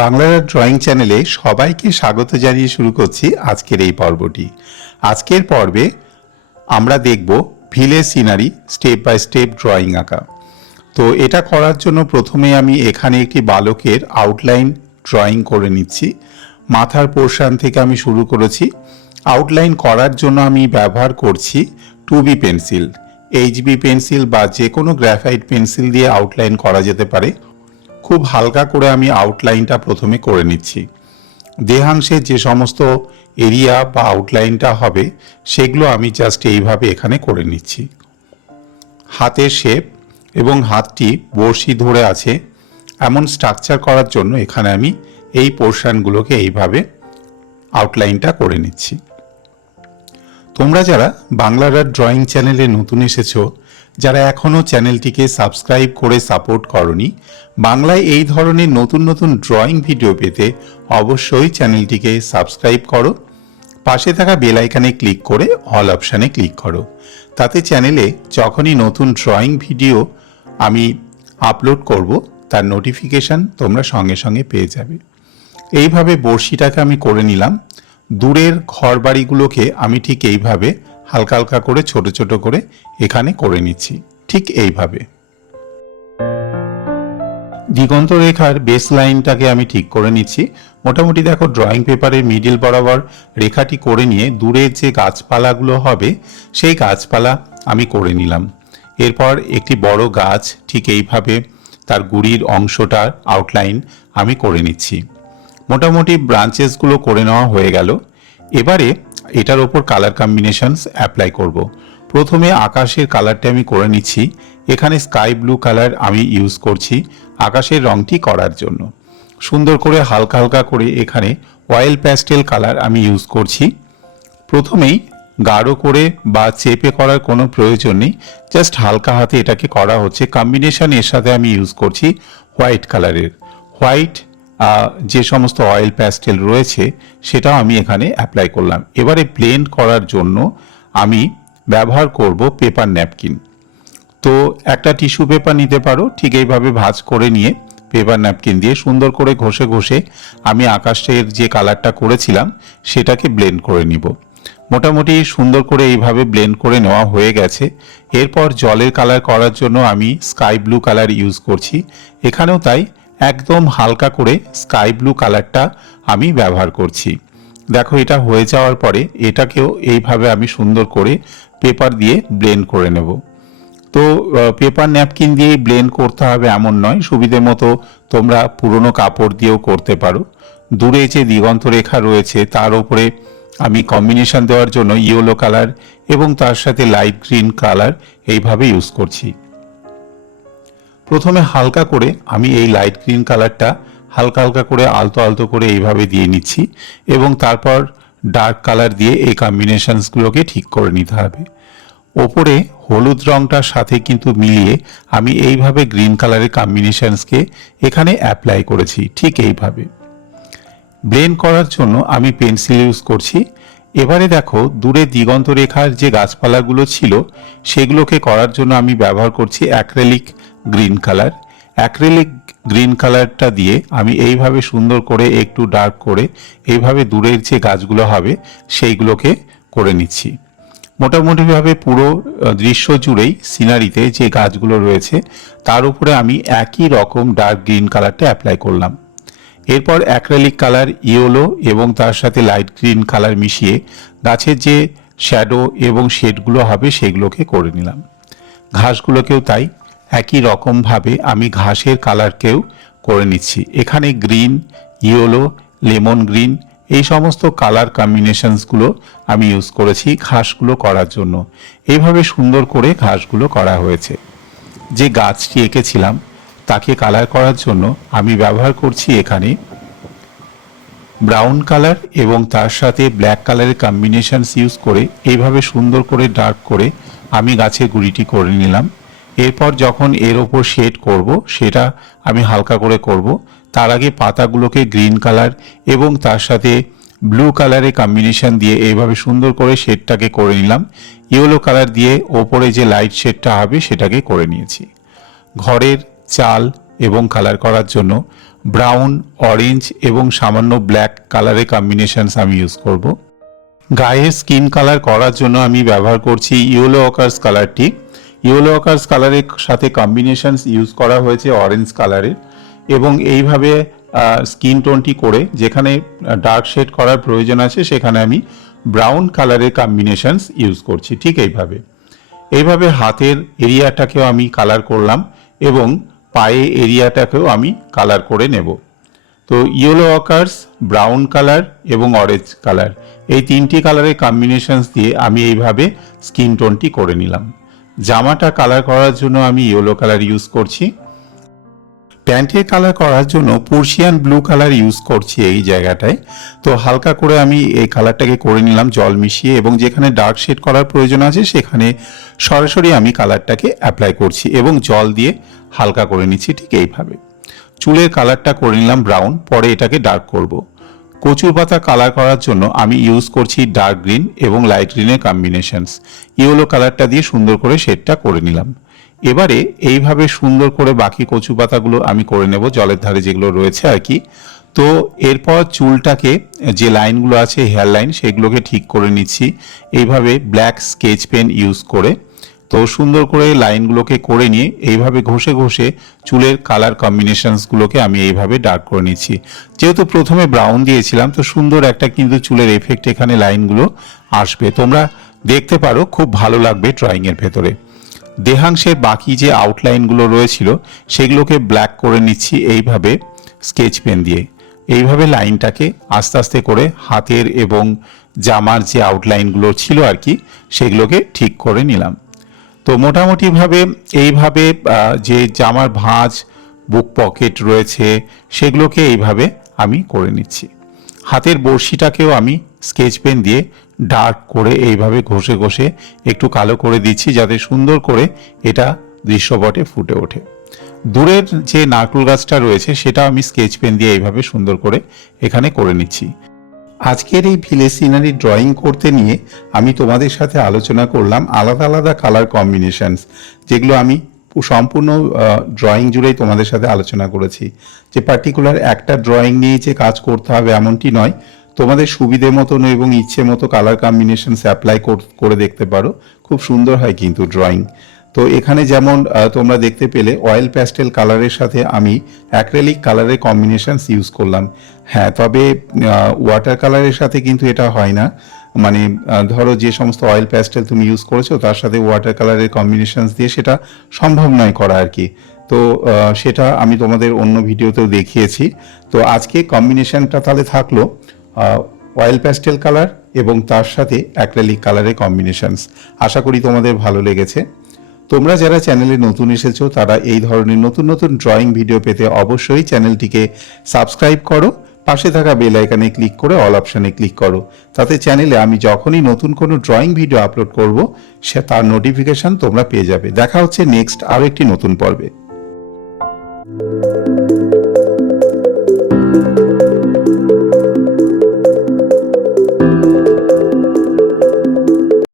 বাংলার ড্রয়িং চ্যানেলে সবাইকে স্বাগত জানিয়ে শুরু করছি আজকের এই পর্বটি। আজকের পর্বে আমরা দেখব village scenery step by step drawing আঁকা। তো এটা করার জন্য প্রথমে আমি এখানে একটি বালকের আউটলাইন ড্রয়িং করে নিচ্ছি। মাথার পোর্শন থেকে আমি শুরু করেছি। আউটলাইন করার জন্য আমি ব্যবহার করছি 2B পেন্সিল, HB পেন্সিল বা যে কোনো গ্রাফাইট পেন্সিল দিয়ে আউটলাইন করা যেতে পারে। খুব হালকা করে আমি আউটলাইনটা প্রথমে করে নিচ্ছি। দেহাংশের যে সমস্ত এরিয়া বা আউটলাইনটা হবে সেগুলো আমি জাস্ট এইভাবে এখানে করে নিচ্ছি। হাতের শেপ এবং হাতটি বড়শি ধরে আছে এমন স্ট্রাকচার করার জন্য এখানে আমি এই পোর্শনগুলোকে এইভাবে আউটলাইনটা করে নিচ্ছি। তোমরা যারা বাংলার ড্রয়িং চ্যানেলে নতুন এসেছো, যারা এখনও চ্যানেলটিকে সাবস্ক্রাইব করে সাপোর্ট করনি, বাংলায় এই ধরনের নতুন নতুন ড্রয়িং ভিডিও পেতে অবশ্যই চ্যানেলটিকে সাবস্ক্রাইব করো। পাশে থাকা বেল আইকনে ক্লিক করে অল অপশানে ক্লিক করো। তাতে চ্যানেলে যখনই নতুন ড্রয়িং ভিডিও আমি আপলোড করব তার নোটিফিকেশান তোমরা সঙ্গে সঙ্গে পেয়ে যাবে। এইভাবে বড়শিটাকে আমি করে নিলাম। দূরের ঘরবাড়িগুলোকে আমি ঠিক এইভাবে হালকা হালকা করে ছোট ছোট করে এখানে করে নিচ্ছি, ঠিক এইভাবে। দিগন্ত রেখার বেস লাইনটাকে আমি ঠিক করে নিচ্ছি। মোটামুটি দেখো ড্রয়িং পেপারের মিডিল বরাবর রেখাটি করে নিয়ে দূরের যে গাছপালাগুলো হবে সেই গাছপালা আমি করে নিলাম। এরপর একটি বড় গাছ ঠিক এইভাবে তার গুড়ির অংশটার আউটলাইন আমি করে নিচ্ছি। মোটামুটি ব্রাঞ্চেসগুলো করে নেওয়া হয়ে গেল। এবারে এটার ওপর কালার কম্বিনেশনস অ্যাপ্লাই করব। প্রথমে আকাশের কালারটা আমি করে নিচ্ছি। এখানে স্কাই ব্লু কালার আমি ইউজ করছি আকাশের রংটি করার জন্য। সুন্দর করে হালকা হালকা করে এখানে অয়েল প্যাস্টেল কালার আমি ইউজ করছি। প্রথমেই গাঢ় করে বা চেপে করার কোনো প্রয়োজন নেই, জাস্ট হালকা হাতে এটাকে করা হচ্ছে। কম্বিনেশন এর সাথে আমি ইউজ করছি হোয়াইট কালারের। হোয়াইট যে সমস্ত অয়েল প্যাস্টেল রয়েছে সেটাও আমি এখানে অ্যাপ্লাই করলাম। এবারে ব্লেন্ড করার জন্য আমি ব্যবহার করব পেপার ন্যাপকিন। তো একটা টিস্যু পেপার নিতে পারো, ঠিক এইভাবে ভাঁজ করে নিয়ে পেপার ন্যাপকিন দিয়ে সুন্দর করে ঘষে ঘষে আমি আকাশের যে কালারটা করেছিলাম সেটাকে ব্লেন্ড করে নিব। মোটামুটি সুন্দর করে এইভাবে ব্লেন্ড করে নেওয়া হয়ে গেছে। এরপর জলের কালার করার জন্য আমি স্কাই ব্লু কালার ইউজ করছি। এখানেও তাই একদম হালকা করে স্কাই ব্লু কালারটা আমি ব্যবহার করছি। দেখো এটা হয়ে যাওয়ার পরে এটাকেও এইভাবে আমি সুন্দর করে পেপার দিয়ে ব্লেন্ড করে নেব। তো পেপার ন্যাপকিন দিয়েই ব্লেন্ড করতে হবে এমন নয়, সুবিধে মতো তোমরা পুরনো কাপড় দিয়েও করতে পারো। দূরে যে দিগন্ত রেখা রয়েছে তার উপরে আমি কম্বিনেশন দেওয়ার জন্য ইয়েলো কালার এবং তার সাথে লাইট গ্রিন কালার এইভাবে ইউজ করছি। প্রথমে হালকা করে আমি এই লাইট গ্রিন কালারটা হালকা হালকা করে আলতো আলতো করে এইভাবে দিয়ে নিচ্ছি এবং তারপর ডার্ক কালার দিয়ে এই কম্বিনেশনসগুলোকে ঠিক করে নিতে হবে। ওপরে হলুদ রংটার সাথে কিন্তু মিলিয়ে আমি এইভাবে গ্রিন কালারের কম্বিনেশনসকে এখানে অ্যাপ্লাই করেছি, ঠিক এইভাবে। ব্লেন্ড করার জন্য আমি পেন্সিল ইউজ করছি। এবারে দেখো দূরে দিগন্ত রেখার যে গাছপালাগুলো ছিল সেগুলোকে করার জন্য আমি ব্যবহার করছি acrylic green colour. Acrylic green কালারটা দিয়ে আমি এইভাবে সুন্দর করে একটু ডার্ক করে এইভাবে দূরের যে গাছগুলো হবে সেইগুলোকে করে নিচ্ছি। মোটামুটিভাবে পুরো দৃশ্য জুড়েই সিনারিতে যে গাছগুলো রয়েছে তার উপরে আমি একই রকম ডার্ক গ্রিন কালারটা অ্যাপ্লাই করলাম। এরপর অ্যাক্রেলিক কালার, ইয়েলো এবং তার সাথে লাইট গ্রিন কালার মিশিয়ে গাছের যে শ্যাডো এবং শেডগুলো হবে সেগুলোকে করে নিলাম। ঘাসগুলোকেও তাই একই রকমভাবে আমি ঘাসের কালারকেও করে নিচ্ছি। এখানে গ্রিন, ইয়েলো, লেমন গ্রিন এই সমস্ত কালার কম্বিনেশনসগুলো আমি ইউজ করেছি ঘাসগুলো করার জন্য। এইভাবে সুন্দর করে ঘাসগুলো করা হয়েছে। যে গাছটি এঁকেছিলাম তাকে কালার করার জন্য আমি ব্যবহার করছি এখানে ব্রাউন কালার এবং তার সাথে ব্ল্যাক কালারের কম্বিনেশনস ইউজ করে এইভাবে সুন্দর করে ডার্ক করে আমি গাছের গুঁড়িটি করে নিলাম। এরপর যখন এর ওপর শেড করব সেটা আমি হালকা করে করব। তার আগে পাতাগুলোকে গ্রিন কালার এবং তার সাথে ব্লু কালারের কম্বিনেশন দিয়ে এইভাবে সুন্দর করে শেডটাকে করে নিলাম। ইয়েলো কালার দিয়ে ওপরে যে লাইট শেডটা হবে সেটাকে করে নিয়েছি। ঘরের চাল এবং কালার করার জন্য ব্রাউন, অরেঞ্জ এবং সামান্য ব্ল্যাক কালারের কম্বিনেশনস আমি ইউজ করব। গায়ে স্কিন কালার করার জন্য আমি ব্যবহার করছি ইয়েলো অকার্স কালারটি। ইয়েলো অকার্স কালারের সাথে কম্বিনেশনস ইউজ করা হয়েছে অরেঞ্জ কালারের, এবং এইভাবে স্কিন টোনটি করে যেখানে ডার্ক শেড করার প্রয়োজন আছে সেখানে আমি ব্রাউন কালারের কম্বিনেশনস ইউজ করছি। ঠিক এইভাবে হাতের এরিয়াটাকেও আমি কালার করলাম এবং পায়ে এরিয়াটাকেও আমি কালার করে নেব। তো ইয়েলো অকার্স, ব্রাউন কালার এবং অরেঞ্জ কালার, এই তিনটি কালারের কম্বিনেশনস দিয়ে আমি এইভাবে স্কিন টোনটি করে নিলাম। জামাটা কালার করার জন্য আমি ইয়েলো কালার ইউজ করছি। প্যান্টের কালার করার জন্য পার্সিয়ান ব্লু কালার ইউজ করছি এই জায়গাটায়। তো হালকা করে আমি এই কালারটাকে করে নিলাম জল মিশিয়ে, এবং যেখানে ডার্ক শেড করার প্রয়োজন আছে সেখানে সরাসরি আমি কালারটাকে অ্যাপ্লাই করছি এবং জল দিয়ে হালকা করে নিচ্ছি। ঠিক এইভাবে চুলের কালারটা করে নিলাম ব্রাউন, পরে এটাকে ডার্ক করব। কচুর পাতা কালার করার জন্য আমি ইউজ করছি ডার্ক গ্রিন এবং লাইট গ্রিনের কম্বিনেশনস। ইয়েলো কালারটা দিয়ে সুন্দর করে শেডটা করে নিলাম। এবারে এইভাবে সুন্দর করে বাকি কচু পাতাগুলো আমি করে নেব, জলের ধারে যেগুলো রয়েছে আর কি। তো এরপর চুলটাকে যে লাইনগুলো আছে হেয়ার লাইন সেগুলোকে ঠিক করে নিচ্ছি এইভাবে ব্ল্যাক স্কেচ পেন ইউজ করে। তো সুন্দর করে লাইনগুলোকে করে নিয়ে এইভাবে ঘষে ঘষে চুলের কালার কম্বিনেশনসগুলোকে আমি এইভাবে ডার্ক করে নিচ্ছি। যেহেতু প্রথমে ব্রাউন দিয়েছিলাম তো সুন্দর একটা কিন্তু চুলের এফেক্ট এখানে লাইনগুলো আসবে, তোমরা দেখতে পারো, খুব ভালো লাগবে ড্রয়িংয়ের ভেতরে। দেহাংশের বাকি যে আউটলাইনগুলো রয়েছিল সেগুলোকে ব্ল্যাক করে নিচ্ছি এইভাবে স্কেচ পেন দিয়ে। এইভাবে লাইনটাকে আস্তে আস্তে করে হাতের এবং জামার যে আউটলাইনগুলো ছিল আর কি সেগুলোকে ঠিক করে নিলাম। তো মোটামুটিভাবে এইভাবে যে জামার ভাঁজ, বুক পকেট রয়েছে সেগুলোকে এইভাবে আমি করে নিচ্ছি। হাতের বড়শিটাকেও আমি স্কেচ পেন দিয়ে ডার্ক করে এইভাবে ঘষে ঘষে একটু কালো করে দিচ্ছি যাতে সুন্দর করে এটা দৃশ্যপটে ফুটে ওঠে। দূরের যে নারকেল গাছটা রয়েছে সেটা আমি স্কেচ পেন দিয়ে এইভাবে সুন্দর করে এখানে করে নিচ্ছি। আজকের এই ভিলেজ সিনারি ড্রয়িং করতে নিয়ে আমি তোমাদের সাথে আলোচনা করলাম আলাদা আলাদা কালার কম্বিনেশনস, যেগুলো আমি সম্পূর্ণ ড্রয়িং জুড়েই তোমাদের সাথে আলোচনা করেছি। যে পার্টিকুলার একটা ড্রয়িং নিয়েই যে কাজ করতে হবে এমনটি নয়, তোমাদের সুবিধে মতন এবং ইচ্ছে মতো কালার কম্বিনেশনস অ্যাপ্লাই করে দেখতে পারো, খুব সুন্দর হয় কিন্তু ড্রয়িং। তো এখানে যেমন তোমরা দেখতে পেলে অয়েল প্যাস্টেল কালারের সাথে আমি অ্যাক্রেলিক কালারের কম্বিনেশনস ইউজ করলাম। হ্যাঁ, তবে ওয়াটার কালারের সাথে কিন্তু এটা হয় না, মানে ধরো যে সমস্ত অয়েল প্যাস্টেল তুমি ইউজ করেছো তার সাথে ওয়াটার কালারের কম্বিনেশনস দিয়ে সেটা সম্ভব নয় করা আর কি। তো সেটা আমি তোমাদের অন্য ভিডিওতেও দেখিয়েছি। তো আজকে কম্বিনেশনটা তাহলে থাকলো অয়েল প্যাস্টেল কালার এবং তার সাথে অ্যাক্রেলিক কালারের কম্বিনেশনস। আশা করি তোমাদের ভালো লেগেছে। তোমরা যারা চ্যানেলে নতুন এসেছো তারা এই ধরনের নতুন নতুন ড্রয়িং ভিডিও পেতে অবশ্যই চ্যানেলটিকে সাবস্ক্রাইব করো, পাশে থাকা বেল আইকনে ক্লিক করে অল অপশানে ক্লিক করো। তাতে চ্যানেলে আমি যখনই নতুন কোনো ড্রয়িং ভিডিও আপলোড করব সে তার নোটিফিকেশন তোমরা পেয়ে যাবে। দেখা হচ্ছে নেক্সট আরও একটি নতুন পর্বে।